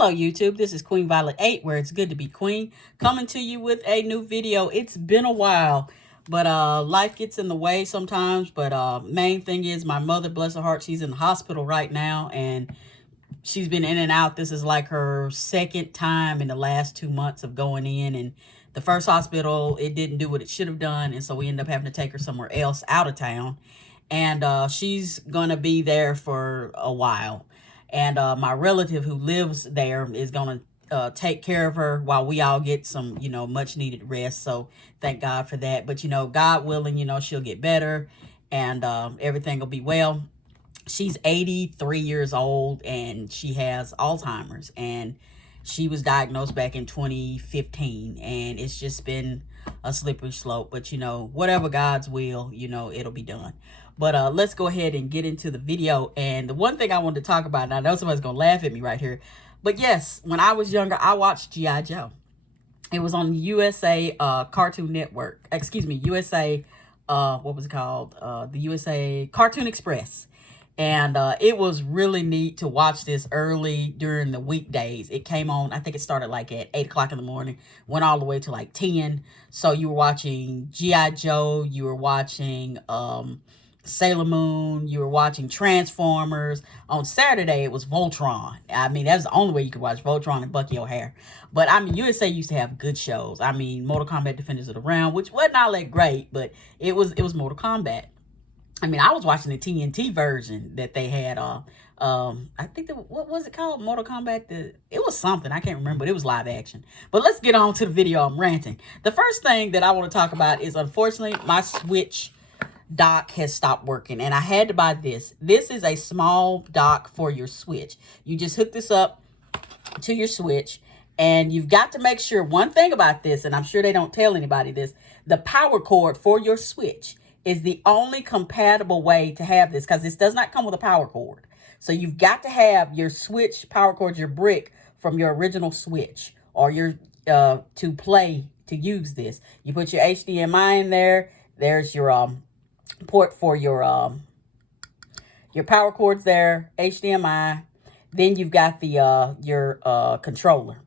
Hello YouTube, this is Queen Violet 8, where it's good to be queen, coming to you with a new video. It's been a while, but life gets in the way sometimes. But main thing is my mother, bless her heart, she's in the hospital right now, and she's been in and out. This is like her second time in the last 2 months of going in, and the first hospital, it didn't do what it should have done, and so we ended up having to take her somewhere else out of town, and she's gonna be there for a while. And my relative who lives there is going to take care of her while we all get some, much needed rest. So thank God for that. But, God willing, she'll get better and everything will be well. She's 83 years old and she has Alzheimer's, and she was diagnosed back in 2015, and it's just been a slippery slope. But, whatever God's will, it'll be done. But let's go ahead and get into the video. And the one thing I wanted to talk about, and I know somebody's going to laugh at me right here, but yes, when I was younger, I watched G.I. Joe. It was on USA Cartoon Network. Excuse me, USA, what was it called? The USA Cartoon Express. And it was really neat to watch this early during the weekdays. It came on, I think it started like at 8 o'clock in the morning, went all the way to like 10. So you were watching G.I. Joe, you were watching Sailor Moon, you were watching Transformers. On Saturday, it was Voltron. I mean, that's the only way you could watch Voltron and Bucky O'Hare. But, I mean, USA used to have good shows. I mean, Mortal Kombat Defenders of the Realm, which wasn't all that great, but it was Mortal Kombat. I mean, I was watching the TNT version that they had. I think, what was it called? Mortal Kombat? It was something. I can't remember, but it was live action. But let's get on to the video. I'm ranting. The first thing that I want to talk about is, unfortunately, my Switch dock has stopped working, and I had to buy this. This is a small dock for your Switch. You just hook this up to your Switch, and you've got to make sure, one thing about this, and I'm sure they don't tell anybody this, the power cord for your Switch is the only compatible way to have this, because this does not come with a power cord. So you've got to have your Switch power cord, your brick from your original Switch, or your to use this. You put your HDMI in there. There's your port for your power cords there, HDMI. Then you've got the your controller.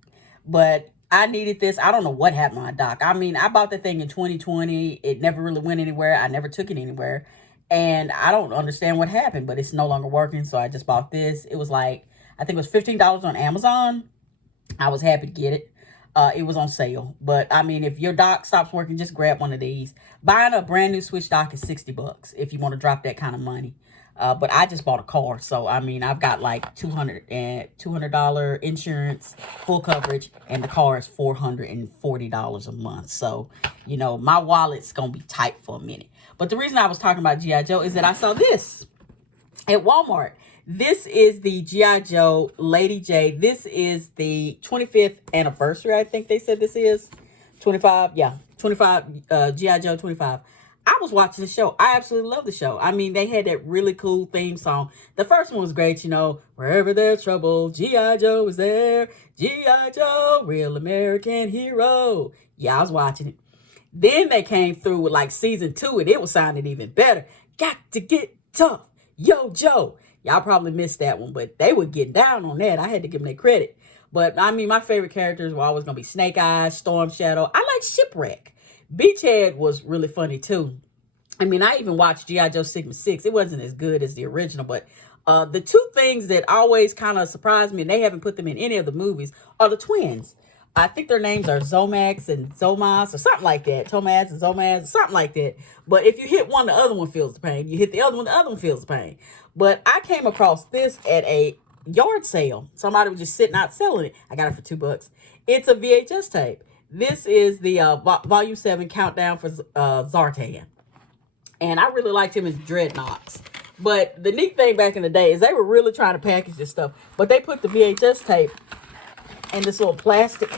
But I needed this. I don't know what happened to my dock. I mean, I bought the thing in 2020. It never really went anywhere. I never took it anywhere. And I don't understand what happened, but it's no longer working. So I just bought this. It was like, I think it was $15 on Amazon. I was happy to get it. It was on sale. But, I mean, if your dock stops working, just grab one of these. Buying a brand new Switch dock is $60 if you want to drop that kind of money. But I just bought a car. So, I mean, I've got like $200 insurance, full coverage, and the car is $440 a month. So, my wallet's going to be tight for a minute. But the reason I was talking about G.I. Joe is that I saw this at Walmart. This is the G.I. Joe Lady J. This is the 25th anniversary, I think they said this is. 25, yeah. 25, G.I. Joe 25. I was watching the show. I absolutely love the show. I mean, they had that really cool theme song. The first one was great, wherever there's trouble, G.I. Joe is there. G.I. Joe, real American hero. Yeah, I was watching it. Then they came through with like season 2, and it was sounding even better. Got to get tough. Yo, Joe. Y'all probably missed that one, but they were getting down on that. I had to give them their credit. But, I mean, my favorite characters were always going to be Snake Eyes, Storm Shadow. I like Shipwreck. Beachhead was really funny, too. I mean, I even watched G.I. Joe Sigma 6. It wasn't as good as the original, but the two things that always kind of surprised me, and they haven't put them in any of the movies, are the twins. I think their names are Zomax and Zomas or something like that. Tomaz and Zomaz, something like that. But if you hit one, the other one feels the pain. You hit the other one feels the pain. But I came across this at a yard sale. Somebody was just sitting out selling it. I got it for $2. It's a VHS tape. This is the Volume 7 Countdown for Zartan. And I really liked him as Dreadnoughts. But the neat thing back in the day is they were really trying to package this stuff. But they put the VHS tape in this little plastic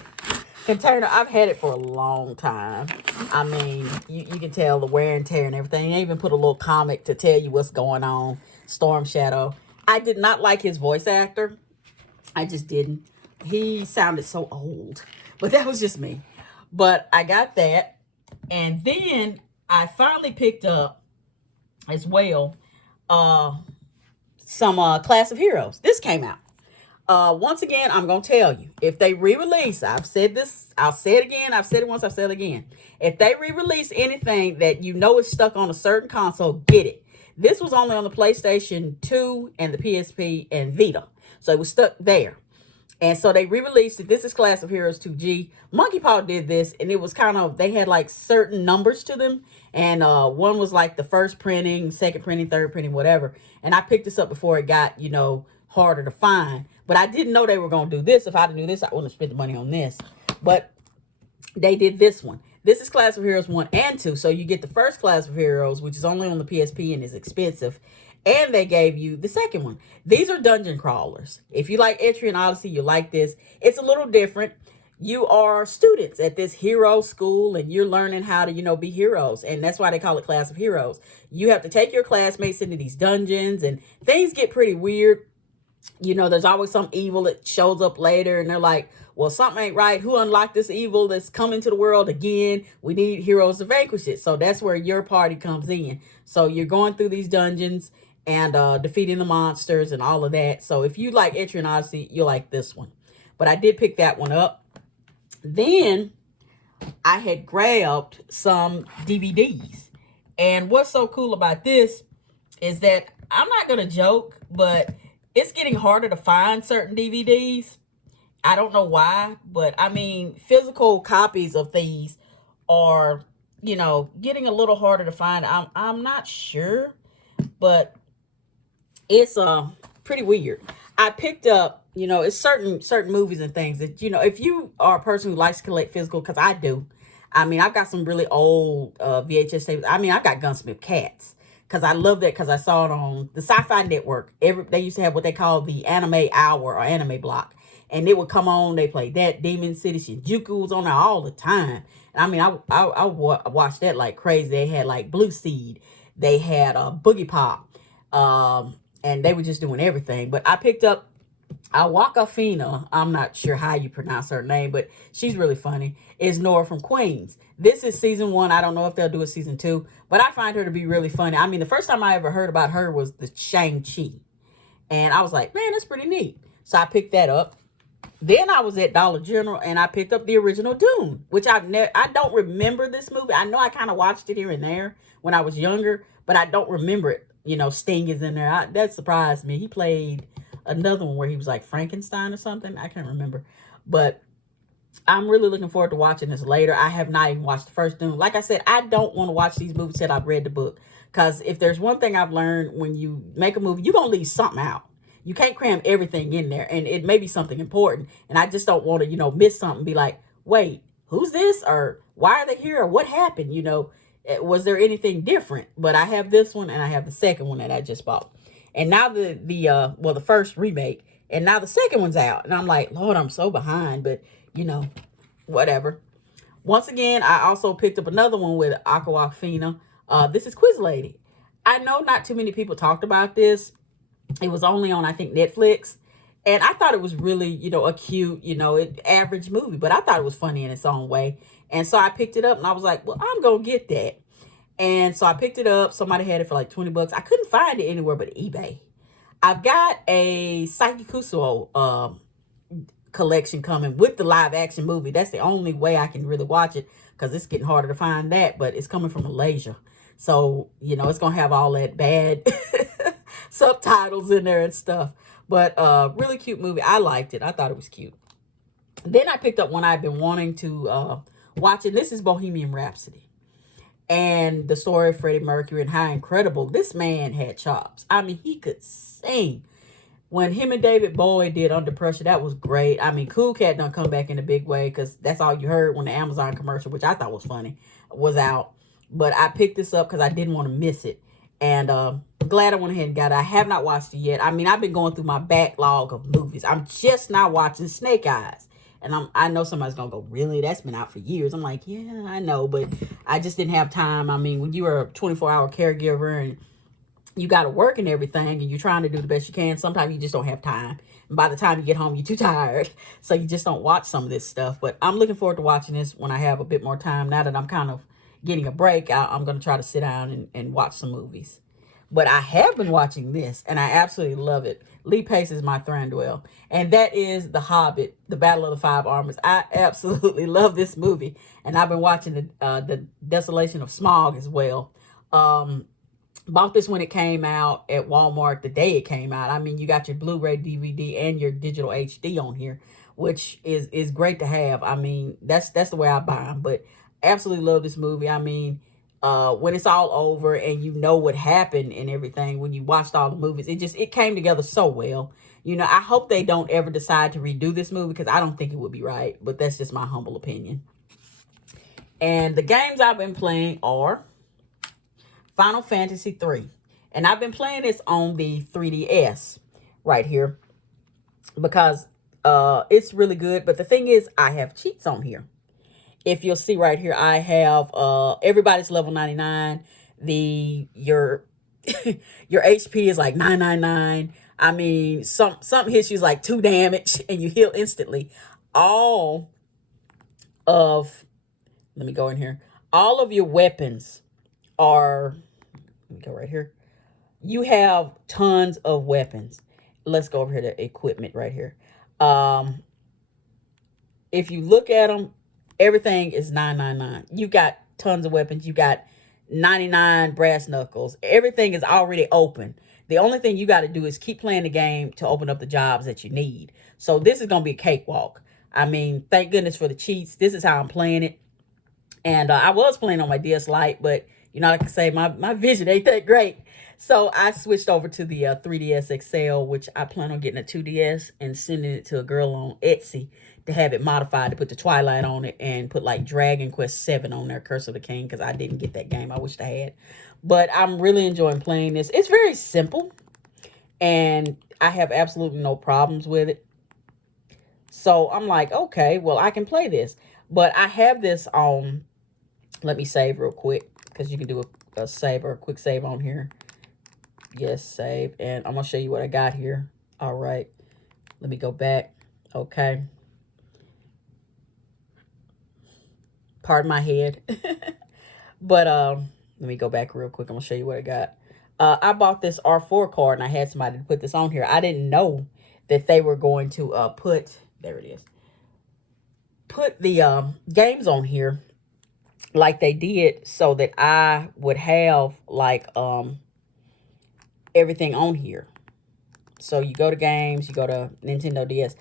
container. I've had it for a long time. I mean, you can tell the wear and tear and everything. They even put a little comic to tell you what's going on. Storm Shadow. I did not like his voice actor. I just didn't. He sounded so old. But that was just me. But I got that. And then I finally picked up as well some Class of Heroes. This came out. Once again, I'm gonna tell you, if they re-release, I've said this, I'll say it again, I've said it once, I've said it again. If they re-release anything that you know is stuck on a certain console, get it. This was only on the PlayStation 2 and the PSP and Vita. So it was stuck there. And so they re-released it. This is Class of Heroes 2G. Monkey Paw did this, and it was kind of, they had like certain numbers to them. And one was like the first printing, second printing, third printing, whatever. And I picked this up before it got, harder to find. But I didn't know they were going to do this. If I'd knew this, I wouldn't have spent the money on this. But they did this one. This is Class of Heroes 1 and 2. So you get the first Class of Heroes, which is only on the PSP and is expensive. And they gave you the second one. These are dungeon crawlers. If you like Etrian Odyssey, you like this. It's a little different. You are students at this hero school, and you're learning how to, be heroes. And that's why they call it Class of Heroes. You have to take your classmates into these dungeons, and things get pretty weird. There's always some evil that shows up later, and they're like, well, something ain't right. Who unlocked this evil that's coming to the world again? We need heroes to vanquish it. So that's where your party comes in. So you're going through these dungeons and defeating the monsters and all of that. So if you like Etrian Odyssey, you'll like this one. But I did pick that one up. Then I had grabbed some DVDs. And what's so cool about this is that I'm not going to joke, but it's getting harder to find certain DVDs. I don't know why, but I mean, physical copies of these are, getting a little harder to find. I'm not sure, but it's pretty weird. I picked up, it's certain movies and things that, if you are a person who likes to collect physical, because I do. I mean, I've got some really old VHS tapes. I mean, I've got Gunsmith Cats, because I love that, because I saw it on the Sci-Fi Network. They used to have what they call the Anime Hour or Anime Block. And it would come on, they played that. Demon City, Shinjuku was on there all the time. And I mean, I watched that like crazy. They had like Blue Seed. They had Boogie Pop. And they were just doing everything. But I picked up Awkwafina. I'm not sure how you pronounce her name, but she's really funny. Is Nora from Queens. This is season 1. I don't know if they'll do a season 2, but I find her to be really funny. I mean, the first time I ever heard about her was the Shang-Chi. And I was like, man, that's pretty neat. So I picked that up. Then I was at Dollar General and I picked up the original Dune, which I don't remember this movie. I know I kind of watched it here and there when I was younger, but I don't remember it. Sting is in there. That surprised me. He played another one where he was like Frankenstein or something. I can't remember. But I'm really looking forward to watching this later. I have not even watched the first Dune. Like I said, I don't want to watch these movies till I've read the book. Because if there's one thing I've learned, when you make a movie, you're going to leave something out. You can't cram everything in there, and it may be something important. And I just don't want to, miss something, be like, wait, who's this? Or why are they here? Or what happened? Was there anything different? But I have this one, and I have the second one that I just bought. And now the first remake, and now the second one's out. And I'm like, Lord, I'm so behind, but, whatever. Once again, I also picked up another one with Awkwafina. This is Quiz Lady. I know not too many people talked about this. It was only on, I think, Netflix. And I thought it was really, a cute, average movie. But I thought it was funny in its own way. And so I picked it up and I was like, well, I'm going to get that. And so I picked it up. Somebody had it for like $20. I couldn't find it anywhere but eBay. I've got a Saiki Kusuo collection coming with the live action movie. That's the only way I can really watch it, because it's getting harder to find that. But it's coming from Malaysia. So, it's going to have all that bad subtitles in there and stuff. But really cute movie. I liked it. I thought it was cute. Then I picked up one I've been wanting to watch, and this is Bohemian Rhapsody. And the story of Freddie Mercury and how incredible this man had chops. I mean, he could sing. When him and David Bowie did Under Pressure, that was great. I mean, Cool Cat done come back in a big way, because that's all you heard when the Amazon commercial, which I thought was funny, was out. But I picked this up because I didn't want to miss it. And glad I went ahead and got it. I have not watched it yet. I mean, I've been going through my backlog of movies. I'm just now watching Snake Eyes. And I know somebody's going to go, really? That's been out for years. I'm like, yeah, I know. But I just didn't have time. I mean, when you are a 24-hour caregiver and you got to work and everything, and you're trying to do the best you can, sometimes you just don't have time. And by the time you get home, you're too tired. So you just don't watch some of this stuff. But I'm looking forward to watching this when I have a bit more time. Now that I'm kind of getting a break, I'm going to try to sit down and watch some movies. But I have been watching this, and I absolutely love it. Lee Pace is my Thranduil, and that is The Hobbit, The Battle of the Five Armies. I absolutely love this movie, and I've been watching the Desolation of Smaug as well. Bought this when it came out at Walmart the day it came out. I mean, you got your Blu-ray DVD and your digital HD on here, which is great to have. I mean, that's the way I buy them. But absolutely love this movie. I mean, when it's all over and you know what happened and everything, when you watched all the movies, it came together so well. You know, I hope they don't ever decide to redo this movie, because I don't think it would be right. But that's just my humble opinion. And the games I've been playing are Final Fantasy 3. And I've been playing this on the 3DS right here, because it's really good. But the thing is, I have cheats on here. If you'll see right here, I have everybody's level 99. Your your HP is like 999. I mean, something hits you like 2 damage and you heal instantly. All of, let me go in here. All of your weapons are, let me go right here. You have tons of weapons. Let's go over here to equipment right here. If you look at them, everything is 999. You got tons of weapons. You got 99 brass knuckles. Everything is already open. The only thing you got to do is keep playing the game to open up the jobs that you need. So this is going to be a cakewalk. I mean, thank goodness for the cheats. This is how I'm playing it. And I was playing on my DS Lite, but, you know, like I say, my vision ain't that great. So I switched over to the 3DS XL, which I plan on getting a 2DS and sending it to a girl on Etsy to have it modified, to put the Twilight on it and put like Dragon Quest 7 on there, Curse of the King, because I didn't get that game. I wished I had. But I'm really enjoying playing this. It's very simple, and I have absolutely no problems with it. So I'm like, okay, well, I can play this. But I have this on, let me save real quick, because you can do a save or a quick save on here. Yes, save. And I'm going to show you what I got here. All right. Let me go back. Okay. Pardon my head. But let me go back real quick. I'm going to show you what I got. I bought this R4 card, and I had somebody to put this on here. I didn't know that they were going to put, there it is, put the games on here like they did, so that I would have like everything on here. So you go to games, you go to Nintendo DS.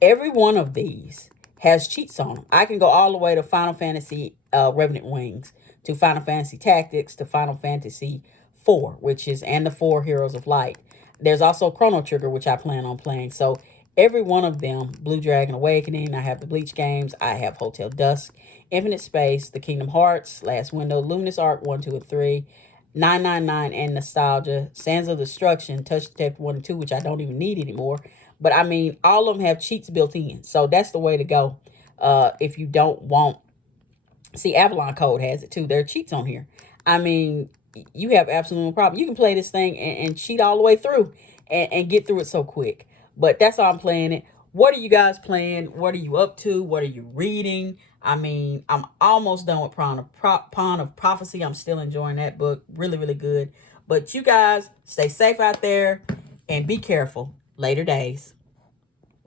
Every one of these has cheats on them. I can go all the way to Final Fantasy Revenant Wings, to Final Fantasy Tactics, to Final Fantasy 4, which is, and the 4 Heroes of Light. There's also Chrono Trigger, which I plan on playing. So every one of them, Blue Dragon Awakening, I have the Bleach games, I have Hotel Dusk, Infinite Space, the Kingdom Hearts, Last Window, Luminous Arc 1, 2, and 3, 999 and Nostalgia, Sands of Destruction, Touch Detect 1 and 2, which I don't even need anymore. But I mean, all of them have cheats built in. So that's the way to go. If you don't want, see, Avalon Code has it too. There are cheats on here. I mean, you have absolutely no problem. You can play this thing and cheat all the way through and get through it so quick. But that's how I'm playing it. What are you guys playing? What are you up to? What are you reading? I mean, I'm almost done with Pawn of Prophecy. I'm still enjoying that book. Really, really good. But you guys, stay safe out there and be careful. Later days.